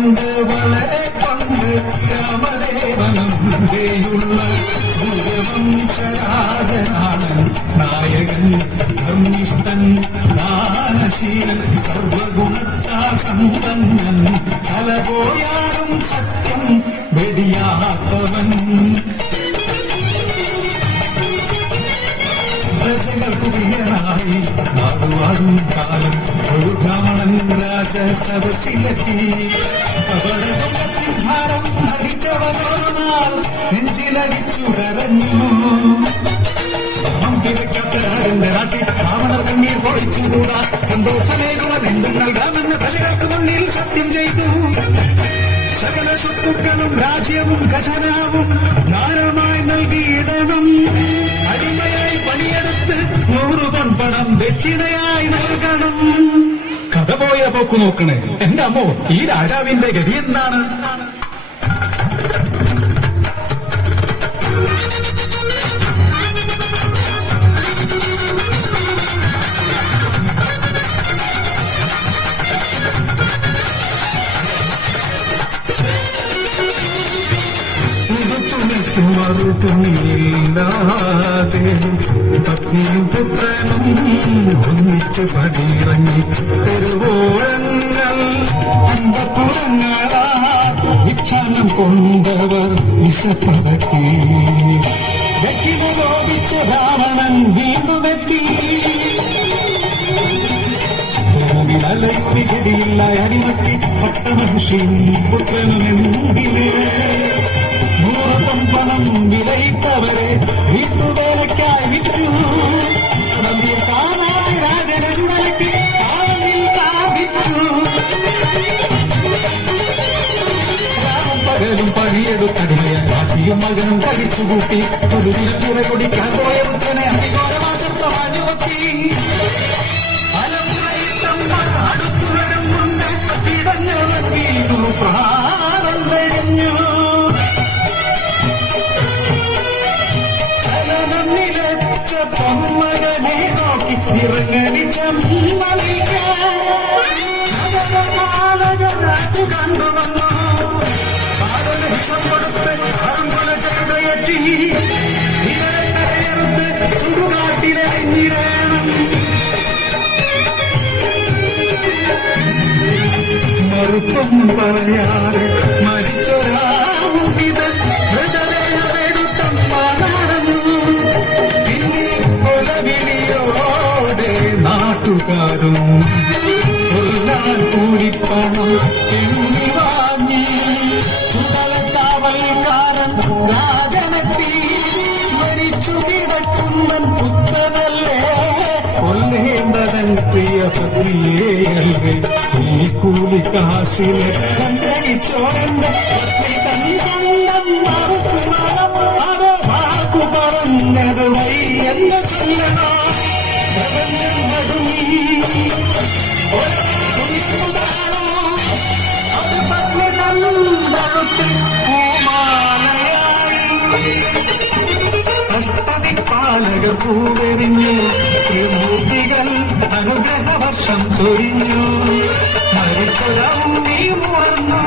പണ്ട് വളരെ പണ്ട് രാമദേവനം സൂര്യവംശരാജനാണ് നായകൻ ധർമ്മിഷ്ഠൻ ദാനശീലൻ സർവഗുണത്താ സമ്പന്നൻ കല പോയാലും സത്യം വെടിയാത്തവൻ. പ്രജകൾക്കു പ്രിയനായി നാടുവാഴും കാലം. ബ്രാഹ്മണൻ രാജ സദസ്സിലെത്തി കപടത്തിൻ ഭാരം ഹരിച്ചവനൊരു നാൾ നെഞ്ചിലടിച്ചു കരഞ്ഞു നാട്ടിൽ? രാവണർ കണ്ണീർ പൊളിച്ചുകൂടാ. സന്തോഷമേകുള്ള എന്തും നൽകാമെന്ന് പ്രജകൾക്ക് മുന്നിൽ സത്യം ചെയ്തു. സകല സ്വത്തുക്കളും രാജ്യവും ഖജനാവും. ദാനമായി നൽകിയിടണം. ദക്ഷിണയായി നൽകണം. കഥ പോയ പോക്ക് നോക്കണേ. എന്റെ അമ്മോ ഈ രാജാവിന്റെ ഗതി എന്താണ്? മറു തുണിയില്ലാതെ പത്നിയും പുത്രനും ഒന്നിച്ച് പടിയിറങ്ങി തെരുവോഴങ്ങൾ അന്തപുരങ്ങളാ ഭിക്ഷാനം കൊണ്ടവർ വിശപ്പതക്കി ദക്ഷിണലോപിച്ച രാവണൻ വീണ്ടുമെത്തി അലയുവിഗതിയില്ല അടിമത്തി പട്ടമഹർഷിയും പുത്രനും കാത്തിയും കഴിച്ചു കൂട്ടി. ഒരു ദിനപ്പുറ കുടിക്കാൻ പോയ പുത്രനെ അധികോരമാസം പ്രവാചുവത്തി അടുത്തു വരും മുന്നേ കിടഞ്ഞവർ വീണു പ്രാണം കഴിഞ്ഞു നിലച്ച പൊന്മകനെ നോക്കി ഇറങ്ങനി ചമ്മലിക്കു കണ്ടുവന്നു. പാടന് ചെയ്തയറ്റി ഇവരെ കരയെടുത്ത് ചുടുകാട്ടിലെറിഞ്ഞിടേണം മറുപ്പം പറയാതെ കൊലവിളിയോടെ നാട്ടുകാരും കൊല്ലാൻ കൂടിപ്പണം എണ്ണി വാങ്ങി. ചുടലക്കാവൽക്കാരൻ രാജനെത്തി മരിച്ചു കിടക്കുന്നൻ പുത്രനല്ലേ കൊല്ലേണ്ടതൻ പ്രിയ പത്നിയേയല്ലേ ഈ മരം അത് വാക്കു പറഞ്ഞത് വൈ എന്ന് ചൊല്ലണോ പ്രപഞ്ചം അനുഗ്രഹവർഷം ചൊരിഞ്ഞു. മരിച്ചൊരാം നീ മുറന്നു.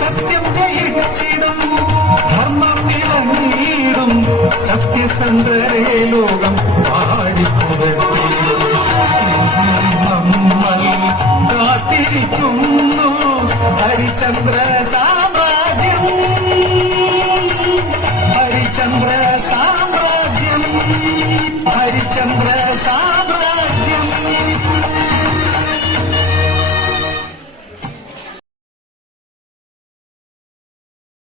സത്യം ജയിച്ചിടും ധർമ്മം ഇറങ്ങിയിടും സത്യസന്ധരേ ലോകം హరిచంద్ర సామ్రాజ్యం హరిచంద్ర సామ్రాజ్యం హరిచంద్ర